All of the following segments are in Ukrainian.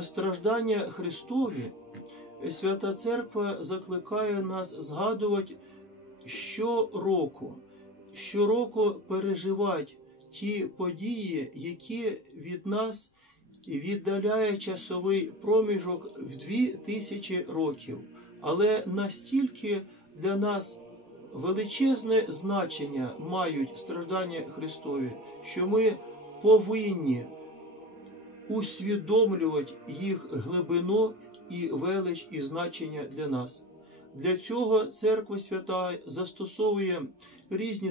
страждання Христові Свята Церква закликає нас згадувати щороку, щороку переживати ті події, які від нас віддаляє часовий проміжок в дві тисячі років, але настільки для нас величезне значення мають страждання Христові, що ми повинні усвідомлювати їх глибину і велич і значення для нас. Для цього церква свята застосовує різні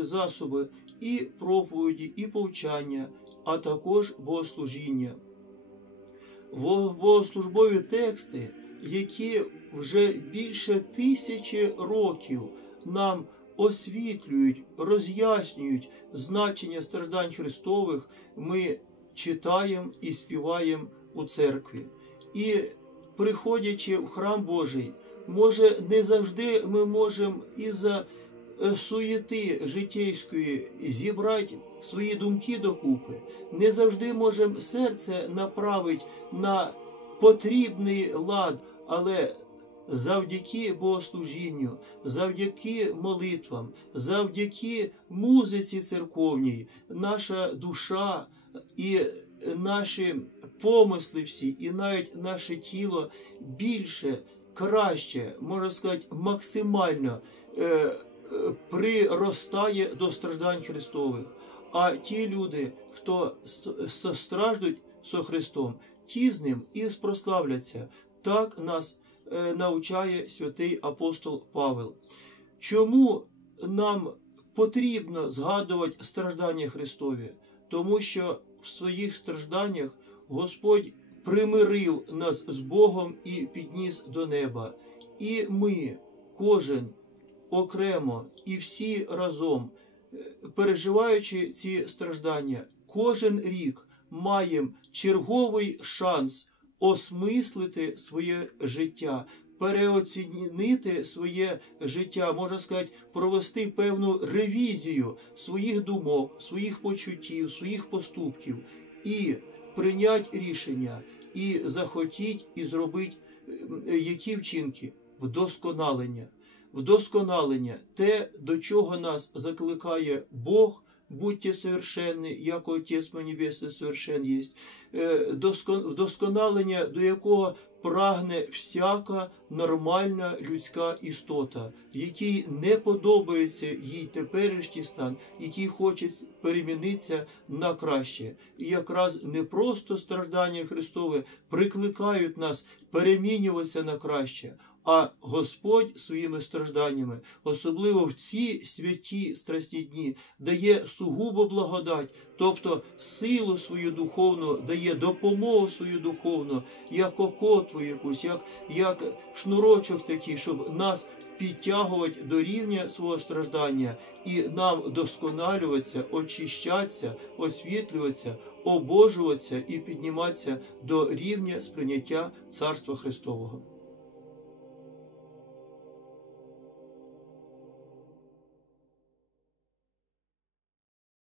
засоби і проповіді, і повчання, а також богослужіння. Богослужбові тексти, які вже більше тисячі років нам освітлюють, роз'яснюють значення страждань Христових, ми читаємо і співаємо у церкві. І приходячи в храм Божий, може не завжди ми можемо із-за е, суєти житейської зібрати свої думки докупи, не завжди можемо серце направити на потрібний лад, але завдяки богослужінню, завдяки молитвам, завдяки музиці церковній, наша душа і наші помисли всі, і навіть наше тіло більше, краще, можна сказати, максимально е, е, приростає до страждань Христових. А ті люди, хто страждуть со Христом, ті з ним і спрославляться. Так нас е, навчає святий апостол Павел. Чому нам потрібно згадувати страждання Христові? Тому що в своїх стражданнях Господь примирив нас з Богом і підніс до неба. І ми, кожен окремо і всі разом, е, переживаючи ці страждання, кожен рік маємо черговий шанс осмислити своє життя, переоцінити своє життя, можна сказати, провести певну ревізію своїх думок, своїх почуттів, своїх поступків і прийняти рішення, і захотіть, і зробити е, які вчинки вдосконалення. Вдосконалення те, до чого нас закликає Бог, будьте совершенні, як Отець мой Небесний совершен єсть, доскон- вдосконалення, до якого прагне всяка нормальна людська істота, якій не подобається їй теперішній стан, який хоче перемінитися на краще. І якраз не просто страждання Христове прикликають нас перемінюватися на краще. А Господь своїми стражданнями, особливо в ці святі страсні дні, дає сугубо благодать, тобто силу свою духовну, дає допомогу свою духовну, як окотву якусь, як, як шнурочок такий, щоб нас підтягувати до рівня свого страждання і нам досконалюватися, очищатися, освітлюватися, обожуватися і підніматися до рівня сприйняття Царства Христового.